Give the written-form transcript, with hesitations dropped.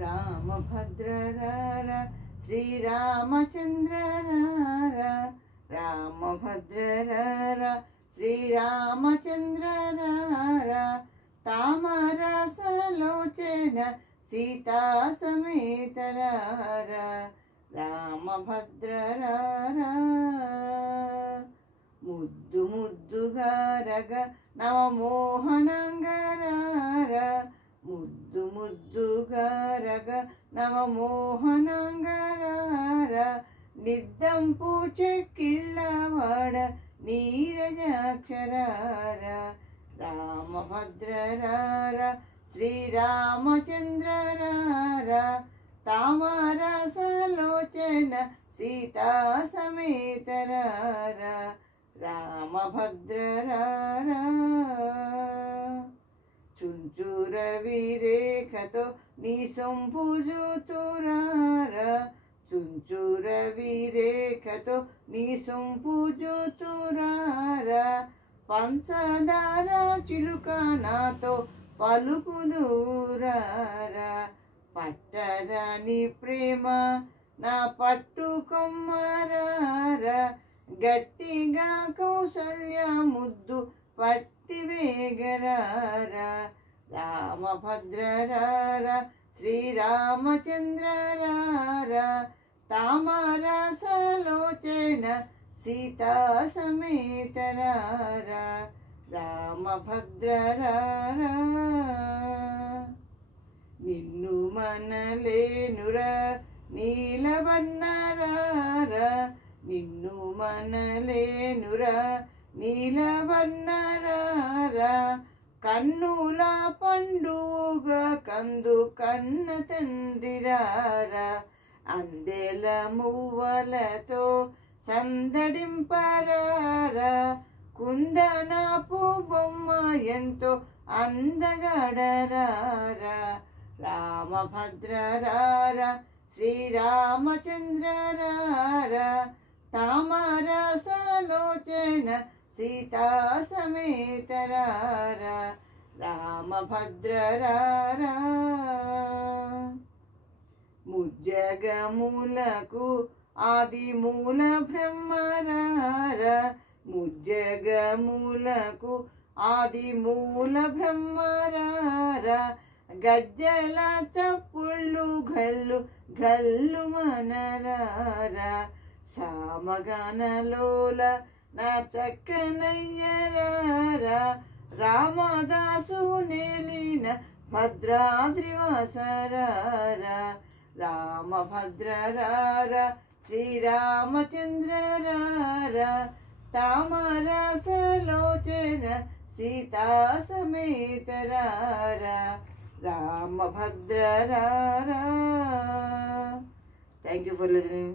రామభద్ర రార శ్రీరామచంద్ర రార రామభద్ర రార శ్రీరామచంద్ర రార తామరసలోచన సీతా సమేత రార రామభద్ర రార ముద్దు ముద్దుగా రగ నవమోహనంగరార ముద్దు ముద్దుగా రగ నవమోహనంగరార నిద్దంపు చెక్కిళ్ళవాడ నీరజాక్షరార రామభద్ర రార శ్రీరామచంద్ర రార తామరసలోచన సీతా సమేత రార రామభద్ర రార చుంచుర విరేఖతో నీ సొంపు జూతురార చుంచుర విరేఖతో నీ సొంపు జూతురార పంచదార చిలుక నాతో పలుకుదూరార పట్టరాని ప్రేమ నా పట్టుకొమ్మరార గట్టిగా కౌసల్య ముద్దు పట్టి వేగరార రామభద్ర రార శ్రీరామచంద్ర రార తామరసలోచన సీతా సమేత రార రామభద్ర రార నిన్ను మనలేనురా నీలవర్ణరార నిన్ను మనలేనురా నీలవర్ణరార కన్నుల పండుగ కందు కన్న తండ్రిరార అందెల మువ్వలతో సందడింపరార కుందనాపు బొమ్మ ఎంతో అందగడరార రామభద్ర రార శ్రీరామచంద్ర రార తామరసలోచన సీతా సమేత రార రామభద్ర రార ముజ్జగములకు ఆది మూల బ్రహ్మరార ముజ్జగములకు ఆది మూల బ్రహ్మరార గజ్జల చప్పుళ్ళు గల్లు గల్లు మనరార సామగానలోల నా చక్కనయ్యరార రామదాసు నేలిన భద్రాద్రివాసరార రామభద్ర రార శ్రీరామచంద్ర రార తామరసలోచన సీతా సమేత రార రామభద్ర రార. Thank you for listening.